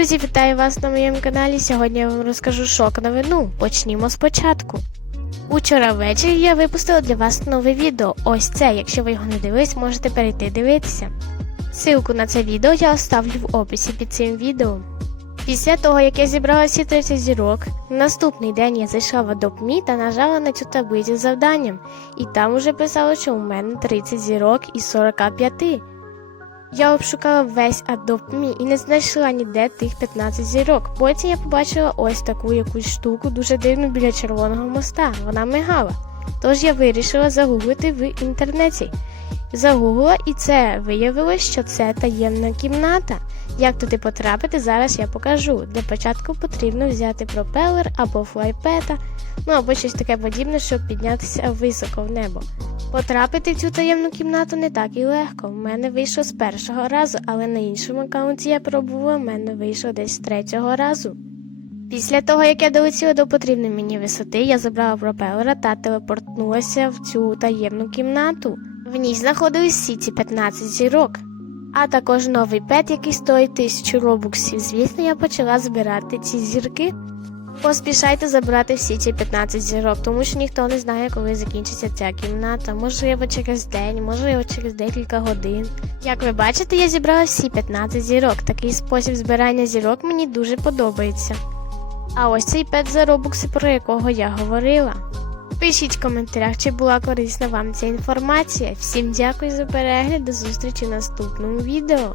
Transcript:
Друзі, вітаю вас на моєму каналі. Сьогодні я вам розкажу шок новину. Почнімо спочатку. Учора ввечері я випустила для вас нове відео. Ось це. Якщо ви його не дивились, можете перейти дивитися. Ссылку на це відео я оставлю в описі під цим відео. Після того, як я зібрала всі 30 зірок, наступний день я зайшла в Adopt Me та нажала на цю таблицю з завданням, і там уже писало, що у мене 30 зірок із 45. Я обшукала весь Adopt Me і не знайшла ніде тих 15 зірок. Потім я побачила ось таку якусь штуку, дуже дивну біля червоного моста. Вона мигала. Тож я вирішила загуглити в інтернеті. Загуглила, і це виявилось, що це таємна кімната. Як туди потрапити, зараз я покажу. Для початку потрібно взяти пропелер або флайпета, ну або щось таке подібне, щоб піднятися високо в небо. Потрапити в цю таємну кімнату не так і легко. В мене вийшло з першого разу, але на іншому аккаунті я пробувала, в мене вийшло десь з третього разу. Після того, як я долетіла до потрібної мені висоти, я забрала пропелера та телепортнулася в цю таємну кімнату. В ній знаходились всі ці 15 зірок. А також новий пет, який стоїть 1000 робуксів. Звісно, я почала збирати ці зірки. Поспішайте забрати всі ці 15 зірок, тому що ніхто не знає, коли закінчиться ця кімната. Можливо, через день, можливо, через декілька годин. Як ви бачите, я зібрала всі 15 зірок. Такий спосіб збирання зірок мені дуже подобається. А ось цей пет за робукси, про якого я говорила. Пишіть в коментарях, чи була корисна вам ця інформація. Всім дякую за перегляд, до зустрічі в наступному відео.